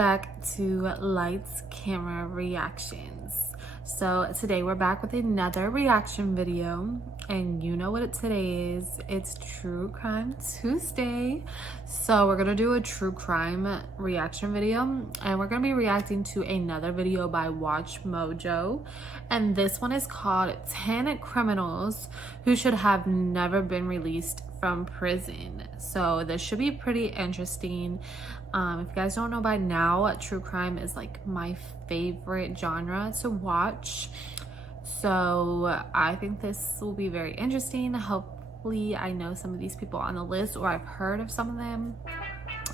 back to Lights Camera Reactions. So today we're back with another reaction video, and you know what today is. It's True Crime Tuesday. So we're gonna do a true crime reaction video, and we're gonna be reacting to another video by Watch Mojo, and this one is called 10 Criminals Who Should Have Never Been Released from Prison. So this should be pretty interesting. If you guys don't know by now, true crime is like my favorite genre to watch, so I think this will be very interesting. Hopefully I know some of these people on the list, or I've heard of some of them.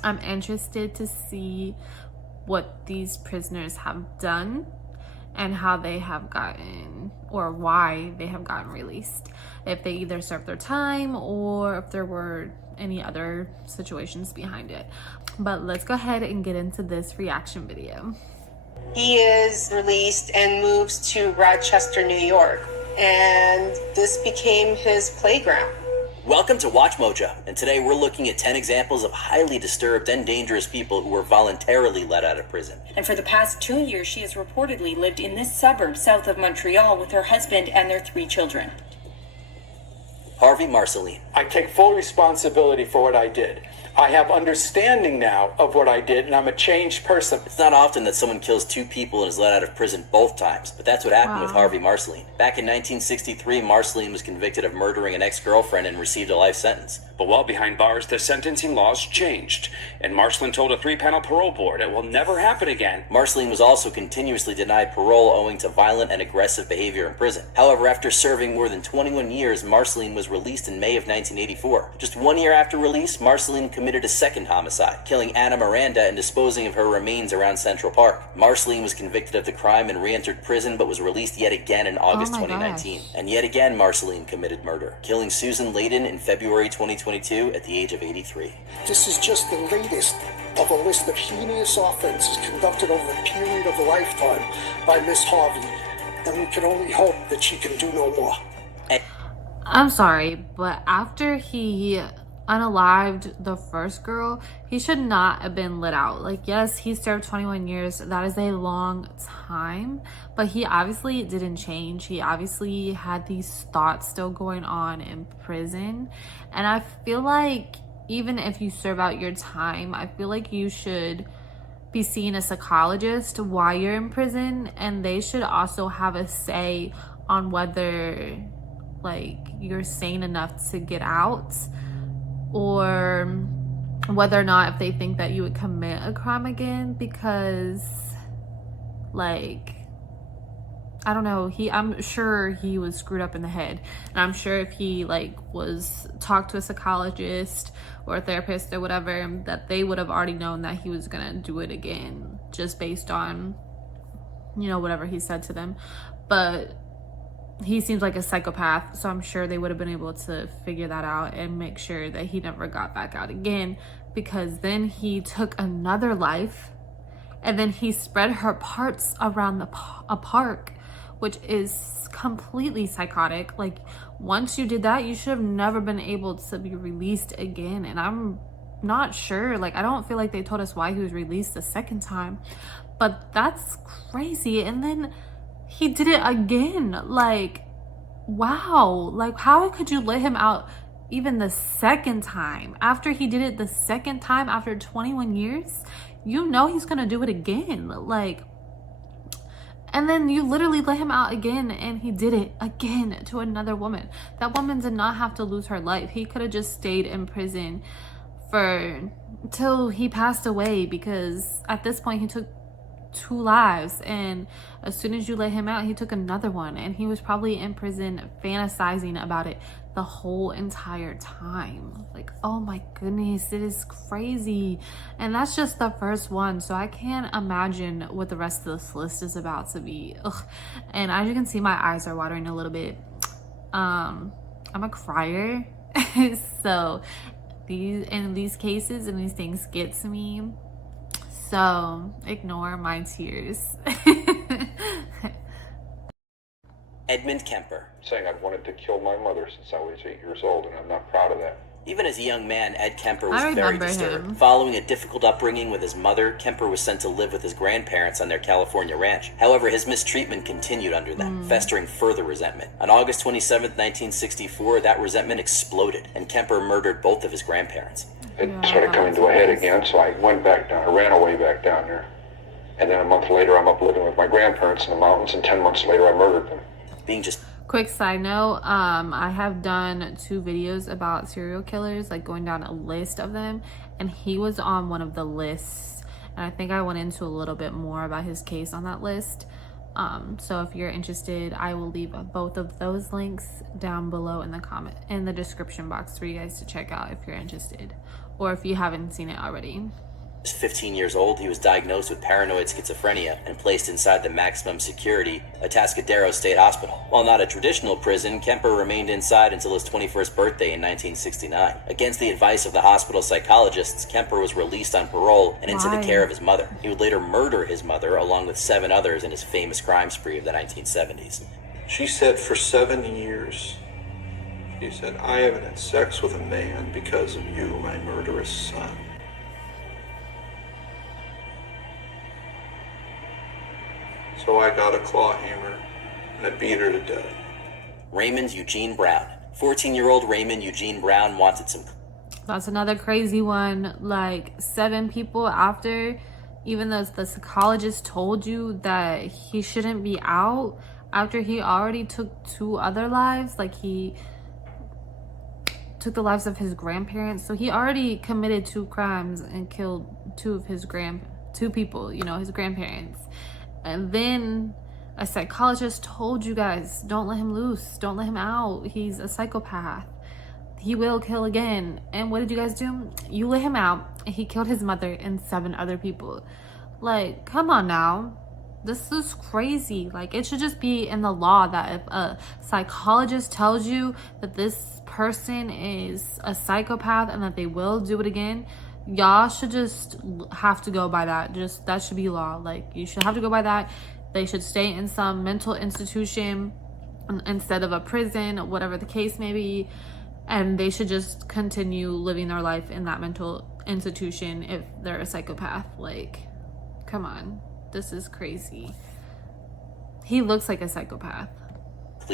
I'm interested to see what these prisoners have done and how they have gotten, or why they have gotten released, if they either served their time or if there were any other situations behind it. But let's go ahead and get into this reaction video. He is released and moves to Rochester, New York, and this became his playground. Welcome to Watch Mojo, and today we're looking at 10 examples of highly disturbed and dangerous people who were voluntarily let out of prison. And for the past 2 years, she has reportedly lived in this suburb south of Montreal with her husband and their 3 children. Harvey Marceline. I take full responsibility for what I did. I have understanding now of what I did, and I'm a changed person. It's not often that someone kills 2 people and is let out of prison both times, but that's what happened with Harvey Marceline. Back in 1963, Marceline was convicted of murdering an ex-girlfriend and received a life sentence. But while behind bars, the sentencing laws changed, and Marceline told a 3-panel parole board it will never happen again. Marceline was also continuously denied parole owing to violent and aggressive behavior in prison. However, after serving more than 21 years, Marceline was released in May of 1984. Just 1 year after release, Marceline committed a second homicide, killing Anna Miranda and disposing of her remains around Central Park. Marceline was convicted of the crime and re-entered prison, but was released yet again in August 2019. And yet again, Marceline committed murder, killing Susan Layden in February 2022 at the age of 83. This is just the latest of a list of heinous offenses conducted over a period of a lifetime by Miss Harvey, and we can only hope that she can do no more. I'm sorry, but after he unalived the first girl, he should not have been let out. Like, yes, he served 21 years. That is a long time, but he obviously didn't change. He obviously had these thoughts still going on in prison. And I feel like even if you serve out your time, I feel like you should be seeing a psychologist while you're in prison, and they should also have a say on whether like you're sane enough to get out, or whether or not if they think that you would commit a crime again. Because like, I don't know, I'm sure he was screwed up in the head, and I'm sure if he like was talked to a psychologist or a therapist or whatever, that they would have already known that he was gonna do it again, just based on, you know, whatever he said to them. But he seems like a psychopath, so I'm sure they would have been able to figure that out and make sure that he never got back out again, because then he took another life and then he spread her parts around a park, which is completely psychotic. Like, once you did that, you should have never been able to be released again. And I'm not sure, like, I don't feel like they told us why he was released the second time, but that's crazy. And then he did it again. Like, wow, like, how could you let him out even the second time? After he did it the second time, after 21 years, you know he's gonna do it again. Like, and then you literally let him out again, and he did it again to another woman. That woman did not have to lose her life. He could have just stayed in prison till he passed away, because at this point he took 2 lives, and as soon as you let him out, he took another one, and he was probably in prison fantasizing about it the whole entire time. Like, oh my goodness, it is crazy. And that's just the first one, so I can't imagine what the rest of this list is about to be. Ugh. And as you can see, my eyes are watering a little bit. I'm a crier. So these cases and these things get to me, so ignore my tears. Edmund Kemper. Saying I'd wanted to kill my mother since I was 8 years old, and I'm not proud of that. Even as a young man, Ed Kemper was I very remember disturbed. him. Following a difficult upbringing with his mother, Kemper was sent to live with his grandparents on their California ranch. However, his mistreatment continued under them, festering further resentment. On August 27, 1964, that resentment exploded, and Kemper murdered both of his grandparents. It started coming to a head again, so I went back down. I ran away back down there. And then a month later, I'm up living with my grandparents in the mountains, and 10 months later, I murdered them. Being just Quick side note, I have done 2 videos about serial killers, like going down a list of them, and he was on one of the lists, and I think I went into a little bit more about his case on that list. So if you're interested, I will leave both of those links down below in the description box for you guys to check out if you're interested, or if you haven't seen it already. 15 years old, he was diagnosed with paranoid schizophrenia and placed inside the maximum security Atascadero State Hospital. While not a traditional prison, Kemper remained inside until his 21st birthday in 1969. Against the advice of the hospital psychologists, Kemper was released on parole and into the care of his mother. He would later murder his mother along with 7 others in his famous crime spree of the 1970s. She said for 7 years, she said, I haven't had sex with a man because of you, my murderous son. So I got a claw hammer, and I beat her to death. Raymond Eugene Brown. 14-year-old Raymond Eugene Brown wanted some... That's another crazy one. Like 7 people after, even though the psychologist told you that he shouldn't be out, after he already took 2 other lives, like he took the lives of his grandparents. So he already committed 2 crimes and killed 2 of his 2 people, you know, his grandparents. And then a psychologist told you guys, don't let him loose. Don't let him out. He's a psychopath. He will kill again. And what did you guys do? You let him out, and he killed his mother and 7 other people. Like, come on now. This is crazy. Like, it should just be in the law that if a psychologist tells you that this person is a psychopath and that they will do it again, y'all should just have to go by that. That should be law. Like, you should have to go by that. They should stay in some mental institution instead of a prison, whatever the case may be, and they should just continue living their life in that mental institution if they're a psychopath. Like, come on, this is crazy. He looks like a psychopath.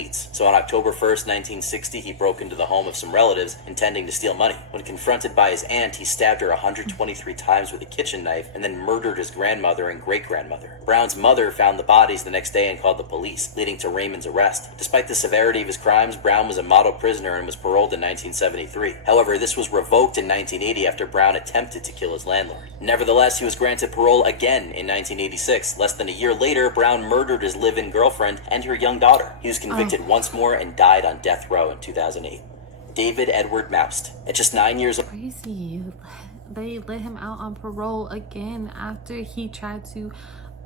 So on October 1st, 1960, he broke into the home of some relatives intending to steal money. When confronted by his aunt, he stabbed her 123 times with a kitchen knife and then murdered his grandmother and great-grandmother. Brown's mother found the bodies the next day and called the police, leading to Raymond's arrest. Despite the severity of his crimes, Brown was a model prisoner and was paroled in 1973. However, this was revoked in 1980 after Brown attempted to kill his landlord. Nevertheless, he was granted parole again in 1986. Less than a year later, Brown murdered his live-in girlfriend and her young daughter. He was convicted once more and died on death row in 2008. David Edward Moust. At just 9 years old. Crazy. They let him out on parole again after he tried to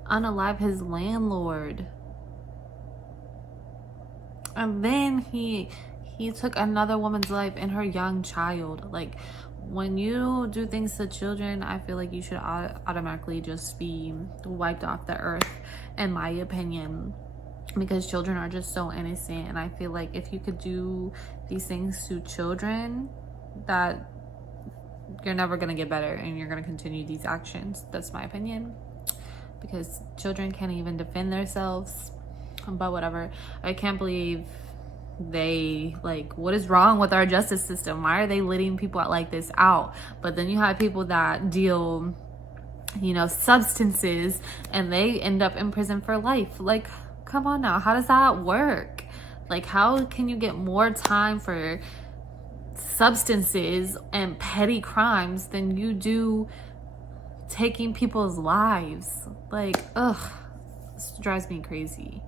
unalive his landlord. And then he took another woman's life and her young child. Like, when you do things to children, I feel like you should automatically just be wiped off the earth, in my opinion. Because children are just so innocent, and I feel like if you could do these things to children, that you're never gonna get better and you're gonna continue these actions. That's my opinion, because children can't even defend themselves. But whatever, I can't believe what is wrong with our justice system? Why are they letting people like this out? But then you have people that deal, you know, substances, and they end up in prison for life. Like, come on now, how does that work? Like, how can you get more time for substances and petty crimes than you do taking people's lives? Like, ugh, this drives me crazy.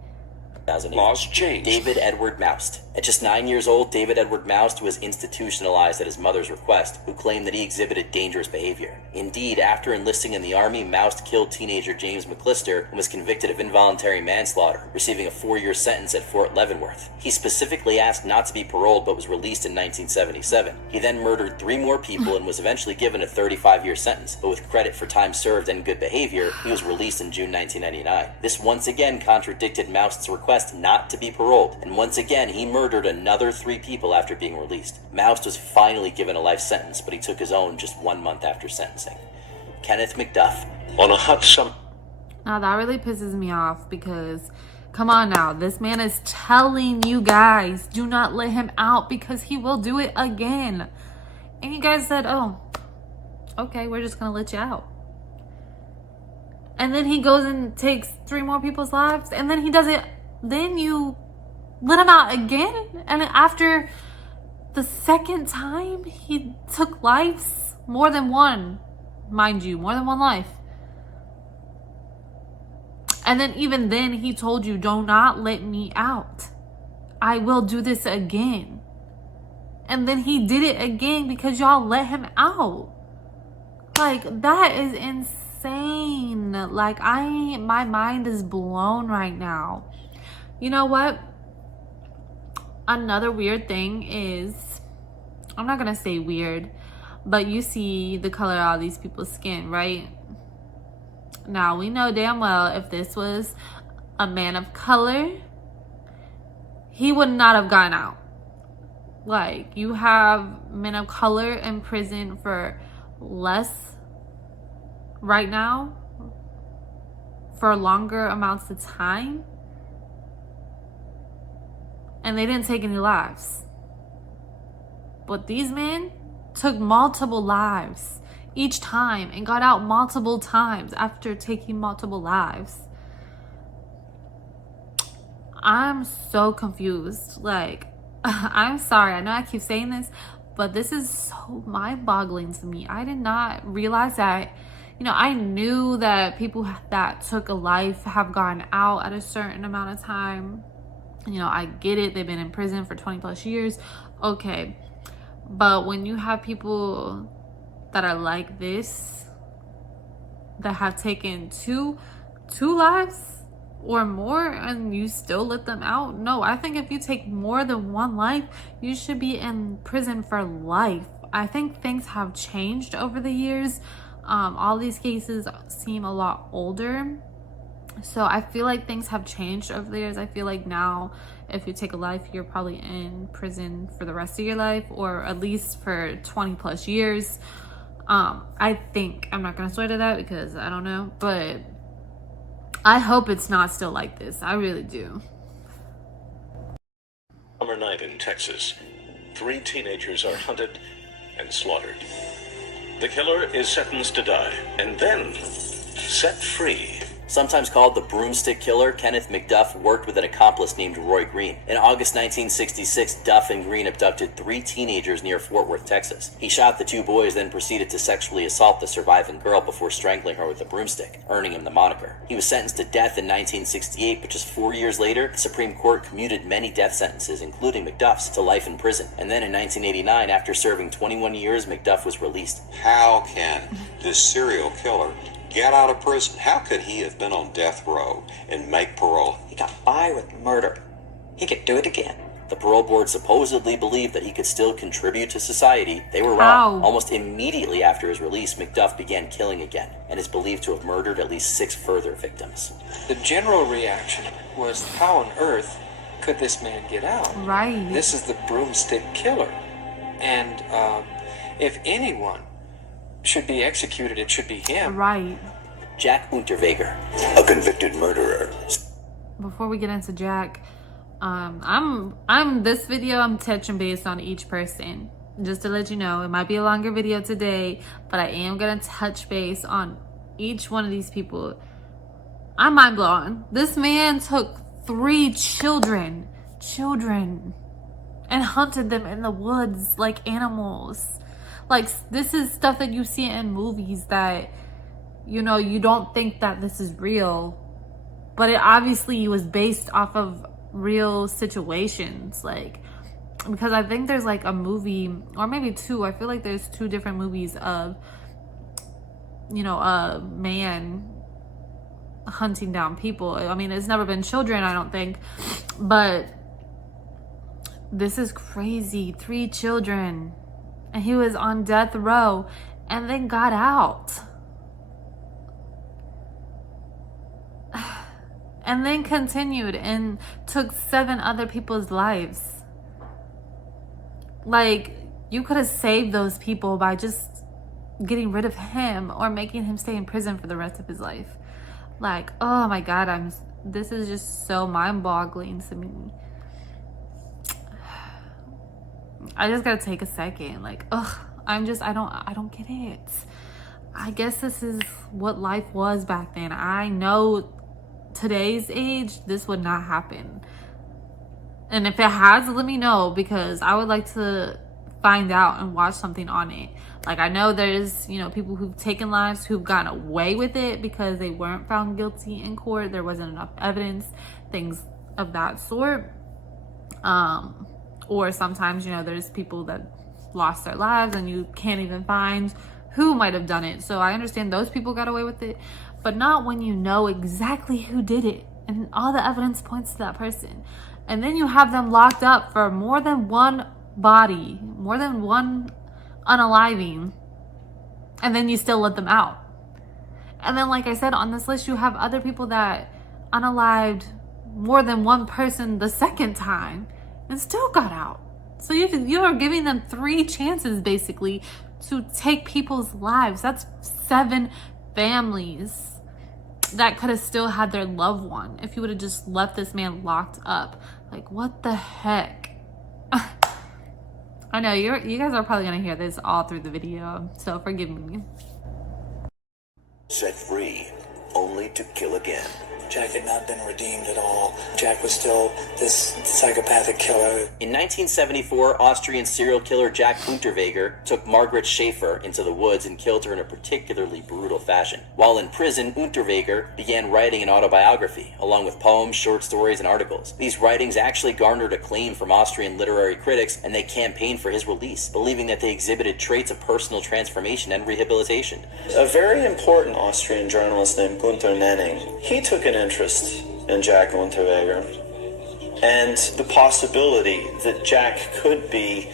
2008. Laws changed. David Edward Moust. At just 9 years old, David Edward Moust was institutionalized at his mother's request, who claimed that he exhibited dangerous behavior. Indeed, after enlisting in the Army, Moust killed teenager James McClister and was convicted of involuntary manslaughter, receiving a 4-year sentence at Fort Leavenworth. He specifically asked not to be paroled but was released in 1977. He then murdered 3 more people and was eventually given a 35-year sentence, but with credit for time served and good behavior, he was released in June 1999. This once again contradicted Moust's request asked not to be paroled, and once again he murdered another 3 people after being released. Moust was finally given a life sentence, but he took his own just 1 month after sentencing. Kenneth McDuff. On a hot summer. Now that really pisses me off because, come on now, this man is telling you guys, do not let him out because he will do it again. And you guys said, oh, okay, we're just gonna let you out. And then he goes and takes 3 more people's lives, and then he does it, then you let him out again. And after the second time he took lives, more than one, mind you, more than one life. And then even then he told you, do not let me out. I will do this again. And then he did it again because y'all let him out. Like, that is insane. Like, my mind is blown right now. You know what? Another weird thing is, I'm not gonna say weird, but you see the color of all these people's skin, right? Now, we know damn well if this was a man of color, he would not have gotten out. Like, you have men of color in prison for less right now, for longer amounts of time, and they didn't take any lives. But these men took multiple lives each time and got out multiple times after taking multiple lives. I'm so confused. Like, I'm sorry, I know I keep saying this, but this is so mind-boggling to me. I did not realize that. You know, I knew that people that took a life have gotten out at a certain amount of time. You know, I get it, they've been in prison for 20 plus years, okay. But when you have people that are like this, that have taken two lives or more, and you still let them out, no, I think if you take more than one life, you should be in prison for life. I think things have changed over the years. All these cases seem a lot older, so I feel like things have changed over the years. I feel like now if you take a life, you're probably in prison for the rest of your life, or at least for 20 plus years. I think, I'm not gonna swear to that because I don't know, but I hope it's not still like this. I really do. Summer night in Texas. 3 teenagers are hunted and slaughtered. The killer is sentenced to die and then set free. Sometimes called the Broomstick Killer, Kenneth McDuff worked with an accomplice named Roy Green. In August 1966, Duff and Green abducted 3 teenagers near Fort Worth, Texas. He shot the 2 boys, then proceeded to sexually assault the surviving girl before strangling her with a broomstick, earning him the moniker. He was sentenced to death in 1968, but just 4 years later, the Supreme Court commuted many death sentences, including McDuff's, to life in prison. And then in 1989, after serving 21 years, McDuff was released. How can this serial killer get out of prison? How could he have been on death row and make parole? He got by with murder. He could do it again. The parole board supposedly believed that he could still contribute to society. They were wrong. Almost immediately after his release, McDuff began killing again and is believed to have murdered at least 6 further victims. The general reaction was, how on earth could this man get out? Right. This is the Broomstick Killer. And if anyone should be executed, it should be him. Right. Jack Unterweger, a convicted murderer. Before we get into Jack, I'm this video, I'm touching base on each person. Just to let you know, it might be a longer video today, but I am gonna touch base on each one of these people. I'm mind blown. This man took 3 children, and hunted them in the woods like animals. Like, this is stuff that you see in movies that, you know, you don't think that this is real, but it obviously was based off of real situations. Like, because I think there's like a movie, or maybe 2, I feel like there's 2 different movies of, you know, a man hunting down people. I mean, it's never been children, I don't think, but this is crazy. 3 children. And he was on death row and then got out. and then continued and took 7 other people's lives. Like, you could have saved those people by just getting rid of him or making him stay in prison for the rest of his life. Like, oh my God, this is just so mind-boggling to me. I just gotta take a second. Like, I don't get it. I guess this is what life was back then. I know today's age, this would not happen. And if it has, let me know, because I would like to find out and watch something on it. Like, I know there's, people who've taken lives who've gotten away with it because they weren't found guilty in court. There wasn't enough evidence, things of that sort. Or sometimes, there's people that lost their lives and you can't even find who might have done it. So I understand those people got away with it, but not when you know exactly who did it and all the evidence points to that person. And then you have them locked up for more than one body, more than one unaliving, and then you still let them out. And then, like I said, on this list, you have other people that unalived more than one person the second time and still got out. So you are giving them 3 chances, basically, to take people's lives. That's 7 families that could have still had their loved one if you would have just left this man locked up. Like, what the heck? I know you guys are probably gonna hear this all through the video, so forgive me. Set free, only to kill again. Jack had not been redeemed at all. Jack was still this psychopathic killer. In 1974, Austrian serial killer Jack Unterweger took Margaret Schaefer into the woods and killed her in a particularly brutal fashion. While in prison, Unterweger began writing an autobiography, along with poems, short stories, and articles. These writings actually garnered acclaim from Austrian literary critics, and they campaigned for his release, believing that they exhibited traits of personal transformation and rehabilitation. A very important Austrian journalist named Gunther Nenning, he took an interest in Jack Unterweger and the possibility that Jack could be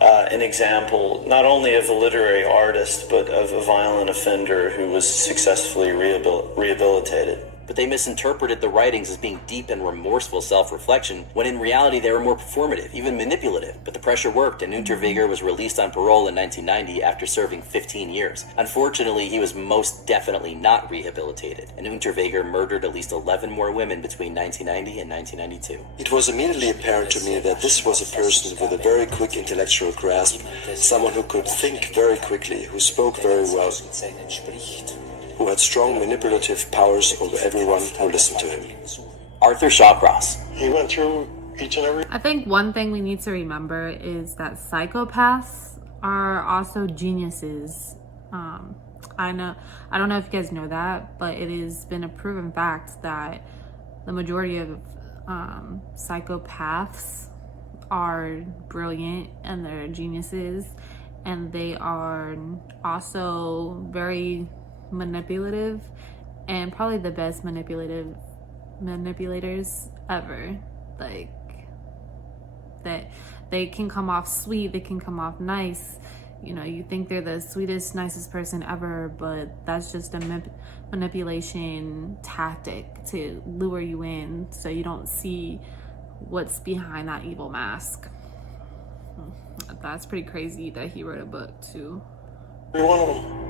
an example not only of a literary artist but of a violent offender who was successfully rehabilitated. But they misinterpreted the writings as being deep and remorseful self-reflection, when in reality they were more performative, even manipulative. But the pressure worked, and Unterweger was released on parole in 1990 after serving 15 years. Unfortunately, he was most definitely not rehabilitated, and Unterweger murdered at least 11 more women between 1990 and 1992. It was immediately apparent to me that this was a person with a very quick intellectual grasp, someone who could think very quickly, who spoke very well, who had strong manipulative powers over everyone who listened to him. Arthur Shawcross. He went through each and every... I think one thing we need to remember is that psychopaths are also geniuses. I don't know if you guys know that, but it has been a proven fact that the majority of psychopaths are brilliant and they're geniuses, and they are also very manipulative, and probably the best manipulators ever. Like, that they can come off sweet, they can come off nice, you think they're the sweetest, nicest person ever, but that's just a manipulation tactic to lure you in so you don't see what's behind that evil mask. That's pretty crazy that he wrote a book too. Every one of them.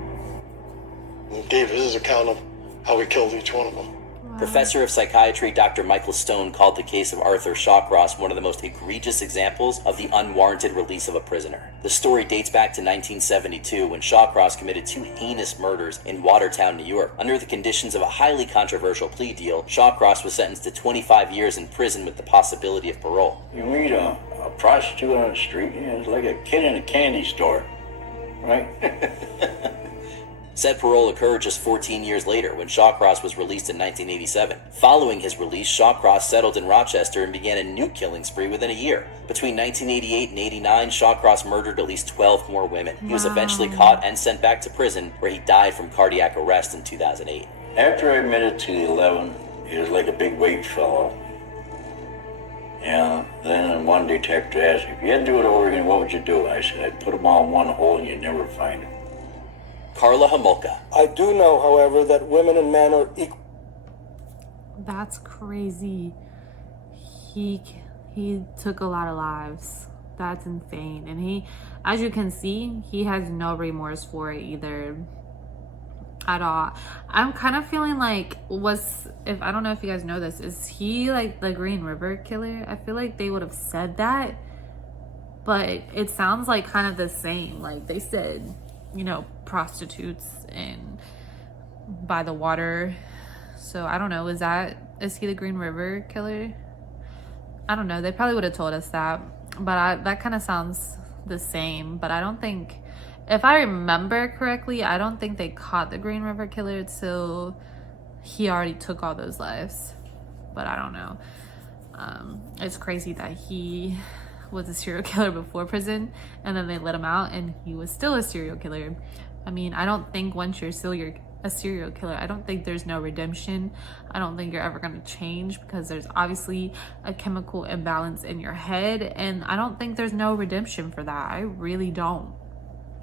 And gave his account of how he killed each one of them. Wow. Professor of psychiatry Dr. Michael Stone called the case of Arthur Shawcross one of the most egregious examples of the unwarranted release of a prisoner. The story dates back to 1972 when Shawcross committed 2 heinous murders in Watertown, New York. Under the conditions of a highly controversial plea deal, Shawcross was sentenced to 25 years in prison with the possibility of parole. You meet a prostitute on the street, it's like a kid in a candy store, right? Said parole occurred just 14 years later when Shawcross was released in 1987. Following his release, Shawcross settled in Rochester and began a new killing spree within a year. Between 1988 and 89, Shawcross murdered at least 12 more women. He was eventually caught and sent back to prison, where he died from cardiac arrest in 2008. After I admitted to the 11, he was like a big weight fellow. Yeah, then one detective asked me, if you had to do it over again, what would you do? I said, I'd put them all in one hole and you'd never find them. Karla Homolka. I do know, however, that women and men are equal. That's crazy. He took a lot of lives. That's insane. And he, as you can see, he has no remorse for it either at all. I'm kind of feeling like, I don't know if you guys know this, is he like the Green River Killer? I feel like they would have said that, but it sounds like kind of the same. Like they said, you know, prostitutes and by the water. So I don't know, is he the Green River Killer? I don't know, they probably would have told us that, but that kind of sounds the same. But I don't think, if I remember correctly, I don't think they caught the Green River Killer until he already took all those lives. But I don't know. It's crazy that he was a serial killer before prison and then they let him out and he was still a serial killer. I mean, I don't think once you're still a serial killer, I don't think there's no redemption. I don't think you're ever going to change, because there's obviously a chemical imbalance in your head, and I don't think there's no redemption for that. I really don't.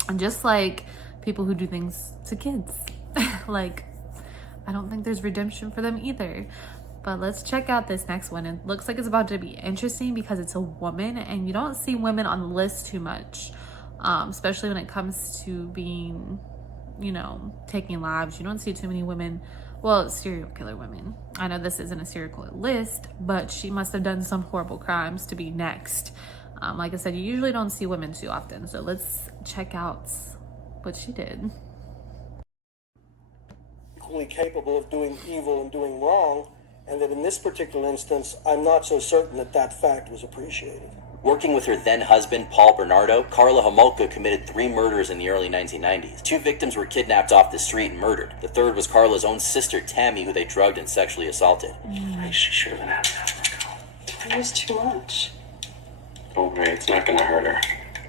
And just like people who do things to kids, like I don't think there's redemption for them either. But let's check out this next one. It looks like it's about to be interesting because it's a woman, and you don't see women on the list too much, especially when it comes to being, you know, taking lives. You don't see too many women, well, serial killer women. I know this isn't a serial killer list, but she must have done some horrible crimes to be next. Like I said, you usually don't see women too often. So let's check out what she did. Equally capable of doing evil and doing wrong, and that in this particular instance, I'm not so certain that that fact was appreciated. Working with her then husband, Paul Bernardo, Karla Homolka committed 3 murders in the early 1990s. 2 victims were kidnapped off the street and murdered. The third was Karla's own sister, Tammy, who they drugged and sexually assaulted. She should have been out of that. It was too much. Don't worry, it's not gonna hurt her.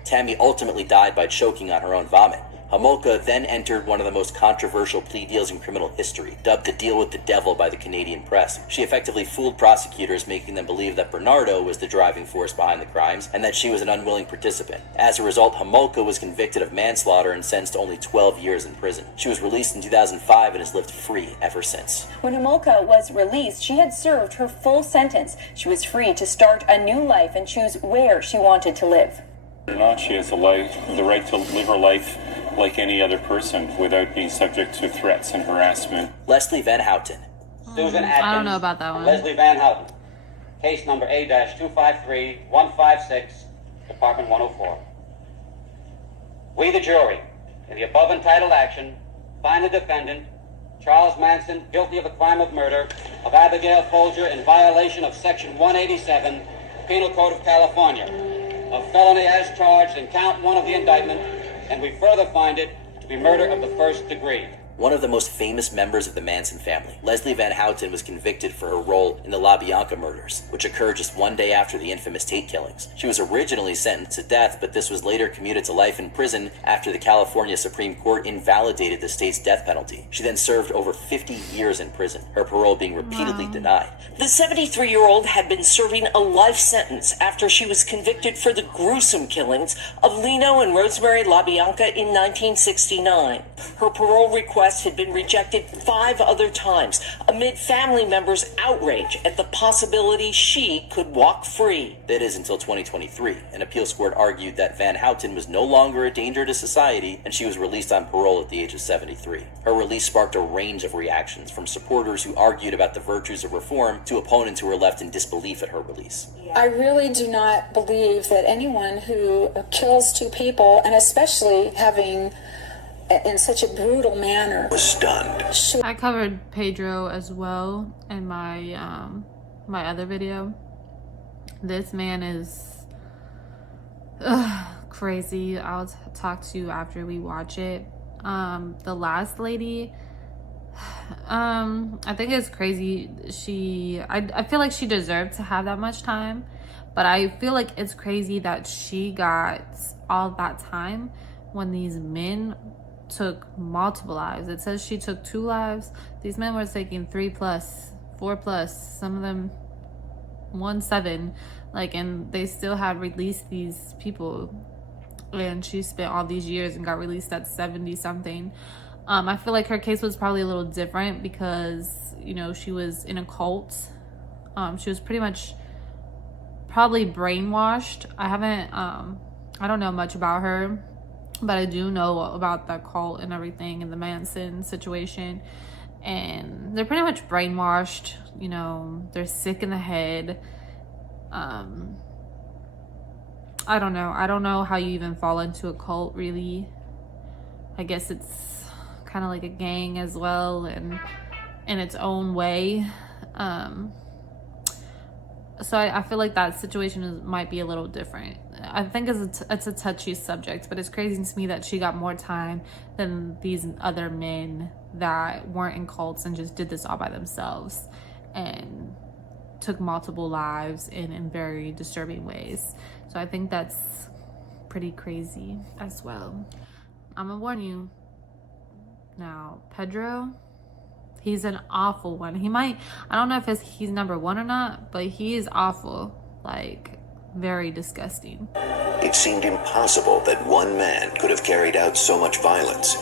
Tammy ultimately died by choking on her own vomit. Homolka then entered one of the most controversial plea deals in criminal history, dubbed the deal with the devil by the Canadian press. She effectively fooled prosecutors, making them believe that Bernardo was the driving force behind the crimes and that she was an unwilling participant. As a result, Homolka was convicted of manslaughter and sentenced to only 12 years in prison. She was released in 2005 and has lived free ever since. When Homolka was released, she had served her full sentence. She was free to start a new life and choose where she wanted to live. Or not, she has the right to live her life like any other person without being subject to threats and harassment. Leslie Van Houten. Susan Atkins. I don't know about that one. Leslie Van Houten. Case number A-253156, Department 104. We, the jury, in the above entitled action, find the defendant, Charles Manson, guilty of the crime of murder of Abigail Folger in violation of Section 187, Penal Code of California, a felony as charged in count 1 of the indictment, and we further find it to be murder of the first degree. One of the most famous members of the Manson family, Leslie Van Houten was convicted for her role in the LaBianca murders, which occurred just 1 day after the infamous Tate killings. She was originally sentenced to death, but this was later commuted to life in prison after the California Supreme Court invalidated the state's death penalty. She then served over 50 years in prison, her parole being repeatedly denied. The 73-year-old had been serving a life sentence after she was convicted for the gruesome killings of Lino and Rosemary LaBianca in 1969. Her parole request had been rejected 5 other times amid family members' outrage at the possibility she could walk free. That is until 2023. An appeals court argued that Van Houten was no longer a danger to society and she was released on parole at the age of 73. Her release sparked a range of reactions, from supporters who argued about the virtues of reform to opponents who were left in disbelief at her release. I really do not believe that anyone who kills 2 people, and especially having in such a brutal manner, was stunned. I covered Pedro as well in my my other video. This man is crazy. I'll talk to you after we watch it. The last lady, I think it's crazy. I feel like she deserved to have that much time, but I feel like it's crazy that she got all that time when these men took multiple lives. It says she took 2 lives. These men were taking 3+, 4+, some of them 7, like, and they still had released these people, and she spent all these years and got released at 70 something. I feel like her case was probably a little different because, you know, she was in a cult. She was pretty much probably brainwashed. I don't know much about her, but I do know about that cult and everything and the Manson situation. And they're pretty much brainwashed, you know, they're sick in the head. I don't know how you even fall into a cult, really. I guess it's kind of like a gang as well, and in its own way. So I feel like that situation might be a little different. I think it's a touchy subject, but it's crazy to me that she got more time than these other men that weren't in cults and just did this all by themselves and took multiple lives in very disturbing ways. So I think that's pretty crazy as well. I'm gonna warn you now, Pedro, he's an awful one. I don't know if he's number one or not, but he is awful, like very disgusting. It seemed impossible that one man could have carried out so much violence.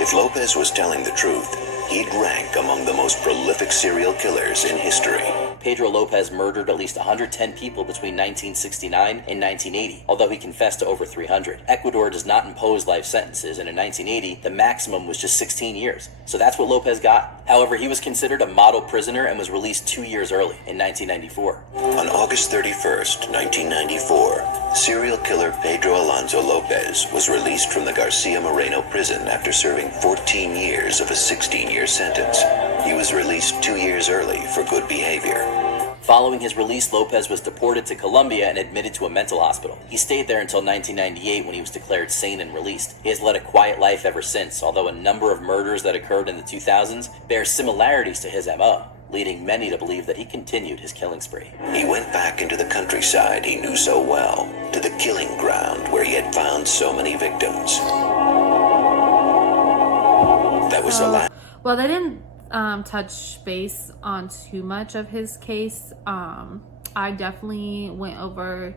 If Lopez was telling the truth, he'd rank among the most prolific serial killers in history. Pedro Lopez murdered at least 110 people between 1969 and 1980, although he confessed to over 300. Ecuador does not impose life sentences, and in 1980, the maximum was just 16 years. So that's what Lopez got. However, he was considered a model prisoner and was released 2 years early, in 1994. On August 31st, 1994, serial killer Pedro Alonso Lopez was released from the Garcia Moreno prison after serving 14 years of a 16-year sentence. He was released 2 years early for good behavior. Following his release, Lopez was deported to Colombia and admitted to a mental hospital. He stayed there until 1998 when he was declared sane and released. He has led a quiet life ever since, although a number of murders that occurred in the 2000s bear similarities to his MO, leading many to believe that he continued his killing spree. He went back into the countryside he knew so well, to the killing ground where he had found so many victims. That was the last. Well, they didn't touch base on too much of his case. I definitely went over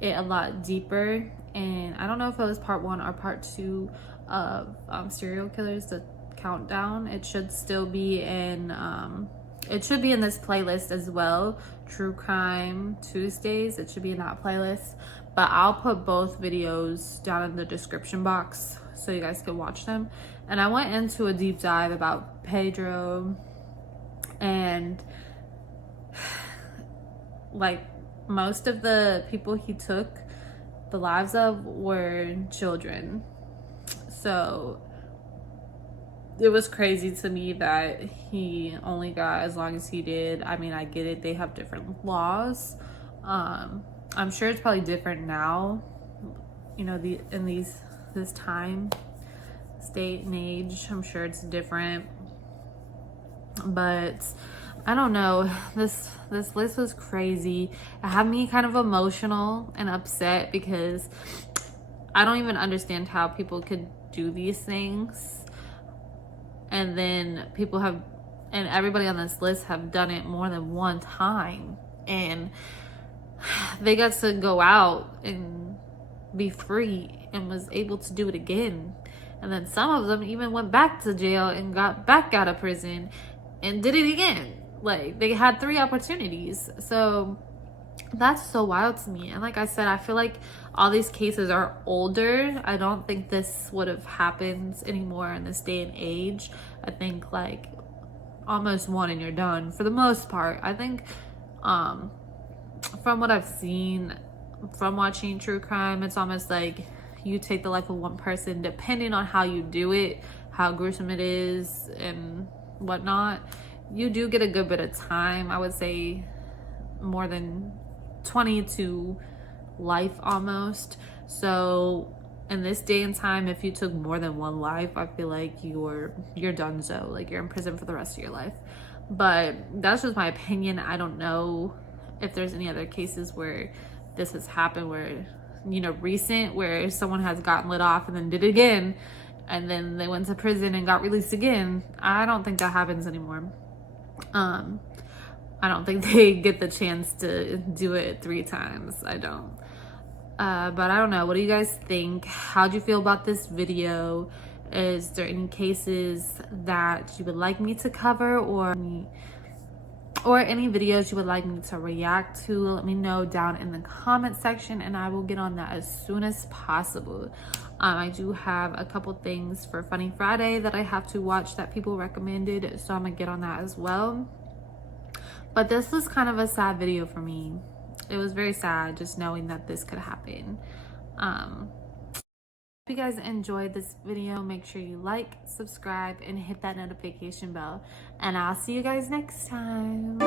it a lot deeper, and I don't know if it was part 1 or part 2 of serial killers, the countdown. It should still be in this playlist as well, True Crime Tuesdays. It should be in that playlist, but I'll put both videos down in the description box so you guys can watch them. And I went into a deep dive about Pedro, and like most of the people he took the lives of were children. So it was crazy to me that he only got as long as he did. I mean, I get it, they have different laws. I'm sure it's probably different now, you know, this time, state and age. I'm sure it's different, but I don't know, this list was crazy. It had me kind of emotional and upset because I don't even understand how people could do these things, and then everybody on this list have done it more than one time, and they got to go out and be free and was able to do it again. And then some of them even went back to jail and got back out of prison and did it again. Like, they had 3 opportunities. So that's so wild to me. And like I said, I feel like all these cases are older. I don't think this would have happened anymore in this day and age. I think like almost one and you're done for the most part. I think from what I've seen from watching true crime, it's almost like you take the life of one person, depending on how you do it, how gruesome it is and whatnot, you do get a good bit of time. I would say more than 20 to life almost. So in this day and time, if you took more than one life, I feel like you're donezo, like you're in prison for the rest of your life. But that's just my opinion. I don't know if there's any other cases where this has happened, where, you know, recent, where someone has gotten let off and then did it again, and then they went to prison and got released again. I don't think that happens anymore. I don't think they get the chance to do it 3 times. I don't. But I don't know. What do you guys think? How'd you feel about this video? Is there any cases that you would like me to cover, or any videos you would like me to react to? Let me know down in the comment section and I will get on that as soon as possible. I do have a couple things for Funny Friday that I have to watch that people recommended, so I'm gonna get on that as well. But this was kind of a sad video for me. It was very sad just knowing that this could happen. If you guys enjoyed this video, make sure you like, subscribe, and hit that notification bell. And I'll see you guys next time.